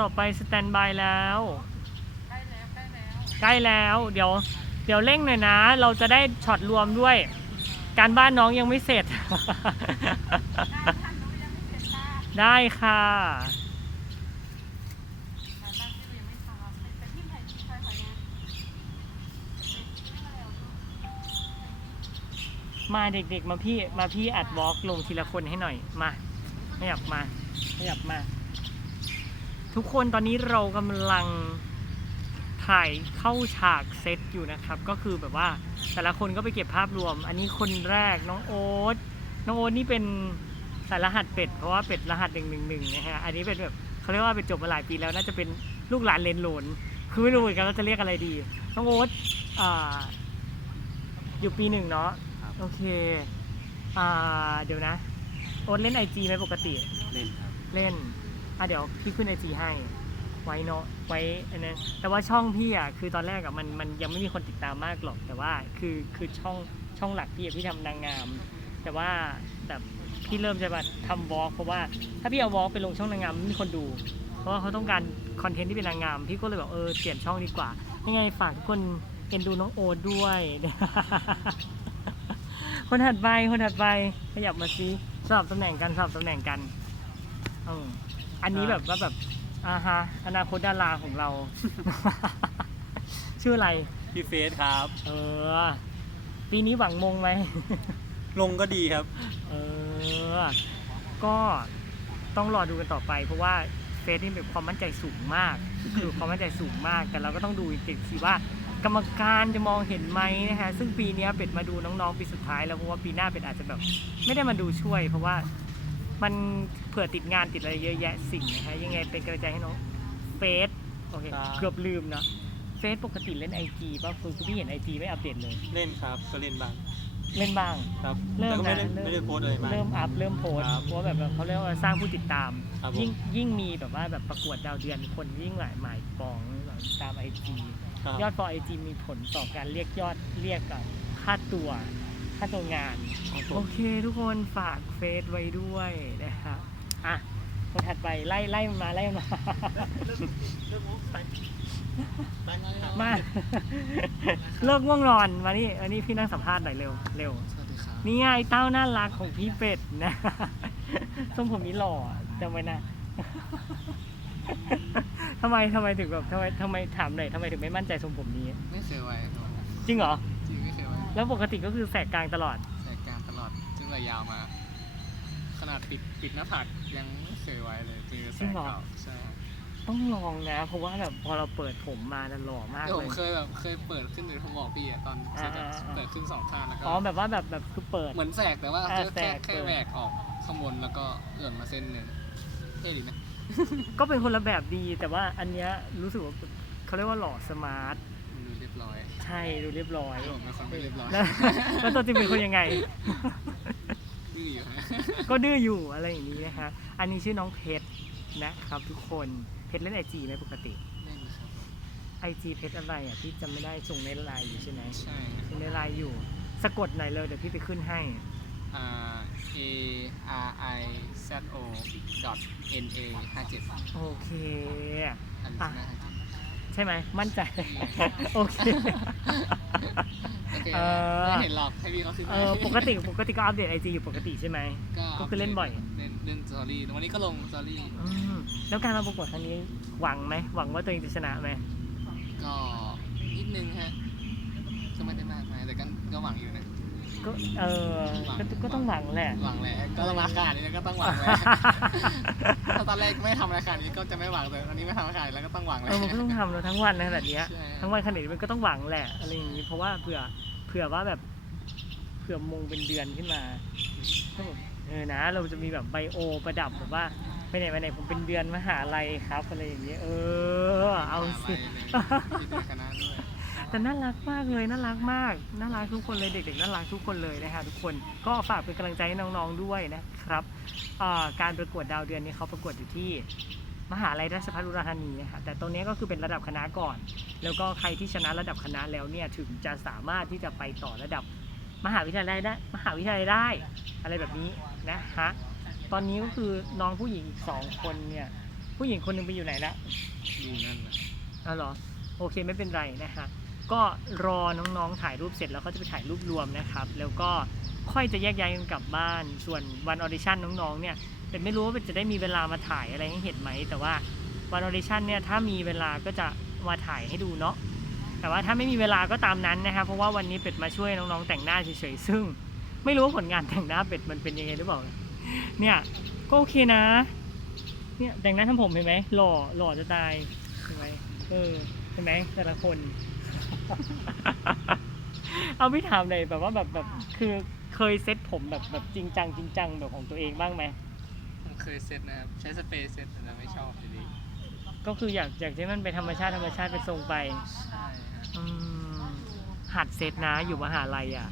ต่อไปสแตนบายแล้ว ใกล้แล้วใกล้แล้วใกล้แล้ว เดี๋ยว เดี๋ยวเร่งหน่อยนะ เราจะได้ช็อตรวมด้วย การบ้านน้องยังไม่เสร็จงานท่านรู้ยังไม่เสร็จค่ะได้ค่ะ งานบ้านที่ยังไม่ทำเป็นเป็นที่ไหนที่ใครขอเนี่ยเป็นที่อะไรอะมาเด็กๆ มาพี่มาพี่อัดวอล์กลงทีละคนให้หน่อยมาขยับมาขยับมา ทุกคนตอนนี้เรากำลังถ่ายเข้าฉากเซตอยู่นะครับ ก็คือแบบว่าแต่ละคนก็ไปเก็บภาพรวม อันนี้คนแรกน้องโอ๊ตน้องโอ๊ตนี่เป็นสายรหัสเป็ด เพราะว่าเป็ดรหัสหนึ่งหนึ่งหนึ่งนะฮะอันนี้เป็นแบบเขาเรียกว่าเป็นจบมาหลายปีแล้วน่าจะเป็นลูกหลานเลนโหลนคือไม่รู้เหมือนกันว่าจะเรียกอะไรดีน้องโอ๊ตอ่าอยู่ปีหนึ่งเนาะโอเคอ่าเดี๋ยวนะ โอ๊ตเล่นไอจีไหมปกติเล่นครับเล่น อะเดี๋ยวพี่ขึ้นไอจีให้ ไว้เนาะไว้อันนั้นแต่ว่าช่องพี่อะคือตอนแรกอะมันมันยังไม่มีคนติดตามมากหรอก แต่ว่าคือคือช่องช่องหลักพี่อะพี่ทำนางงาม แต่ว่าแบบพี่เริ่มจะมาทำวอล์กเพราะว่าถ้าพี่เอาวอล์กไปลงช่องนางงามไม่มีคนดู เพราะว่าเขาต้องการคอนเทนต์ที่เป็นนางงาม พี่ก็เลยแบบเออเปลี่ยนช่องดีกว่ายังไงฝากทุกคนเอ็นดูน้องโอ๊ตด้วย คนถัดไปคนถัดไปขยับมาซิสลับตำแหน่งกันสลับตำแหน่งกัน เออ อันนี้แบบว่าแบบอ่าฮะอนาคตดาราของเรา ชื่ออะไร พี่เฟสครับ เออ ปีนี้หวังมงไหม ลงก็ดีครับ เออ ก็ต้องรอดูกันต่อไปเพราะว่าเฟสนี่เป็นความมั่นใจสูงมาก คือความมั่นใจสูงมาก แต่เราก็ต้องดูอีกทีว่ากรรมการจะมองเห็นไหมนะฮะซึ่งปีเนี้ยเป็ดมาดูน้องๆปีสุดท้ายแล้วเพราะว่าปีหน้าเป็ดอาจจะแบบ ไม่ได้มาดูช่วย เพราะว่า มันเผื่อติดงานติดอะไรเยอะแยะสิ่งนะฮะยังไงเป็นกำลังใจให้น้องเฟสโอเคครับ เกือบลืมนะเฟสปกติเล่นไอจีป่ะคือพี่เห็นไอจีไม่อัปเดตเลย เล่นครับก็เล่นบ้างเล่นบ้าง ครับเริ่มแต่ก็ไม่ได้นะเริ่ม ไม่ได้โพสต์อะไรมาก เริ่มอัพเริ่มโพสต์ครับเพราะว่าแบบเขาเรียกว่าสร้างผู้ติดตาม ครับผม ยิ่งยิ่งมีแบบว่าแบบประกวดดาวเดือนคนยิ่งหลายหมายปองแบบตามไอจีครับยอดฟอไอจีมีผลต่อการเรียกยอดเรียกกับค่าตัว ค่าตัวงานครับผโอมเคทุกคนฝากเฟซไว้ด้วยนะครับอะคนถัดไปไล่ไล่มันมาไล่มันมา มา เลิกง่วงนอนมานี่อันนี้พี่นั่งสัมภาษณ์หน่อยเร็วเร็ว สวัสดีครับนี่ไงเต้าน่ารักของพี่เป็ดนะทรงผมนี้หล่ออะจำไว้นะทำไมทำไมถึงแบบทำไมทำไมถามหน่อยทำไมถึงไม่มั่นใจทรงผมนี้ ไม่เคยไว้ครับจริงเหรอ แล้วปกติก็คือแสกกลางตลอดใส่กลางตลอดซึ่งระยาวมา ขนาดปิดปิดหน้าผากยังไม่เคยไว้เลยเจอแสจริงงเหรอ เก่าใช่ต้องลองนะเพราะว่าแบบพอเราเปิดผมมาน่ะหล่อมากแต่ผเลมย เคยแบบเคยเปิดขึ้นเลยผมบอกพี่อะตอนเสร็จอะอ่าอ่าอ่า เปิดขึ้นสองข้างแล้วก็ อ๋อแบบว่าแบบแบบคือเปิด เหมือนแสกแต่ว่าอ่าแค่แสแค่กแค่เปิด แหวกออกข้างบนแล้วก็หย่อนมาเส้นหนึ่งเท่ดีนะก็เป็นคนละแบบดีแต่ว่าอันเนี้ยรู้สึกว่าเขาเรียกว่าหล่อสมาร์ทมันดูเรียบร้อยใช่ดูเรียบร้อยผมเป็นคนไม่เรียบร้อยแล้วแล้วตัวจริงเป็นคนยังไงนี่อยู่ฮะก็ดื้ออยู่อะไรอย่างนี้นะคะอันนี้ชื่อน้องเพชรนะครับทุกคนเพชรเล่นไอจีไหมปกติเล่นครับไอจีเพชรอะไรอะพี่จำไม่ได้ส่งในไลน์อยู่ใช่ไหมใช่ครับส่งในไลน์อยู่ สะกดหน่อยเลยเดี๋ยวพี่ไปขึ้นให้ อ่า A R I Z O dot N A ห้าเจ็ดโอเค อันนี้อะใช่ไหมครับ ใช่ไหมมั่นใจโอเคโอเค เออ ไม่เห็นหรอกให้พี่เขาขึ้นเออปกติปกติก็อัปเดตไอจีอยู่ปกติใช่ไหม ก็คือเล่นบ่อย เล่นเล่นสตอรี่วันนี้ก็ลงสตอรี่อืมแล้วการมาประกวดครั้งนี้หวังไหมหวังว่าตัวเองจะชนะไหมก็นิดนึงฮะก็ไม่ได้มากมายแต่ก็ก็หวังอยู่นะ ก็เออก็ก็ต้องหวังแหละ หวังแหละก็ต้องมาขนาดนี้ก็ต้องหวังแหละถ้าตอนแรกไม่ทำรายการนี้ก็จะไม่หวังแต่ตอนนี้ไม่ทำรายการแล้วก็ต้องหวังแหเอละอมันก็ต้องทำเราทั้งวันนะขนาดเนี้ยใช่ทั้งวันขนาดนี้มันก็ต้องหวังแหละอะไรอย่างนี้เพราะว่าเผื่อเผื่อว่าแบบเผื่อมงเป็นเดือนขึ้นมาก็แบบเออนะ เราจะมีแบบไบโอประดับแบบว่าไปไหนไปไหนผมเป็นเดือนมหาลัยครับอะไรอย่างเงี้ยเออ เอาสิที่ด้วยคณะด้วย แต่น่ารักมากเลยน่ารักมากน่ารักทุกคนเลยเด็กๆน่ารักทุกคนเลยนะคะทุกคนก็ฝากเป็นกำลังใจให้น้องๆด้วยนะครับอ่าการประกวดดาวเดือนนี้เขาประกวดอยู่ที่มหาลัยราชภัฏอุดรธานีนะคะแต่ตรงนี้ก็คือเป็นระดับคณะก่อน แล้วก็ใครที่ชนะระดับคณะแล้วเนี่ยถึงจะสามารถที่จะไปต่อระดับมหาวิทยาลัยได้มหาวิทยาลัยได้อะไรแบบนี้นะฮะตอนนี้ก็คือน้องผู้หญิงอีกสองคนเนี่ยผู้ผู้หญิงคนหนึงไปอยู่ไหนละอยู่นั่นนะอ๋อเหรอโอเคไม่เป็นไรนะฮะ ก็รอน้องๆถ่ายรูปเสร็จแล้วก็จะไปถ่ายรูปรวมนะครับ แล้วก็ค่อยจะแยกย้ายกันกลับบ้าน ส่วนวันออดิชั่นน้องๆเนี่ยเป็นไม่รู้ว่าจะได้มีเวลามาถ่ายอะไรให้เห็นไหม แต่ว่าวันออดิชั่นเนี่ยถ้ามีเวลาก็จะมาถ่ายให้ดูเนาะแต่ว่าถ้าไม่มีเวลาก็ตามนั้นนะครับ เพราะว่าวันนี้เป็ดมาช่วยน้องๆแต่งหน้าเฉยๆซึ่ง ไม่รู้ว่าผลงานแต่งหน้าเป็ดมันเป็นยังไงหรือเปล่าเนี่ยก็โอเคนะ เนี่ยแต่งหน้าทำผมเห็นไหมหล่อหล่อจะตายเห็นไหมเออเห็นไหมแต่ละคน เอาไม่ถามเลยแบบว่าแบบแบบคือเคยเซ็ตผมแบบแบบจริงจังจริงจังแบบของตัวเองบ้างไหมผมเคยเซ็ตนะครับ ใช้สเปรย์เซ็ตแต่ไม่ชอบอยู่ดีก็คืออยากอยากให้มันไปนธรรมชาติธรรมชาติไปทรงไปใช่ฮะอืมหัดเซ็ตนะอยู่มหาลัยอะ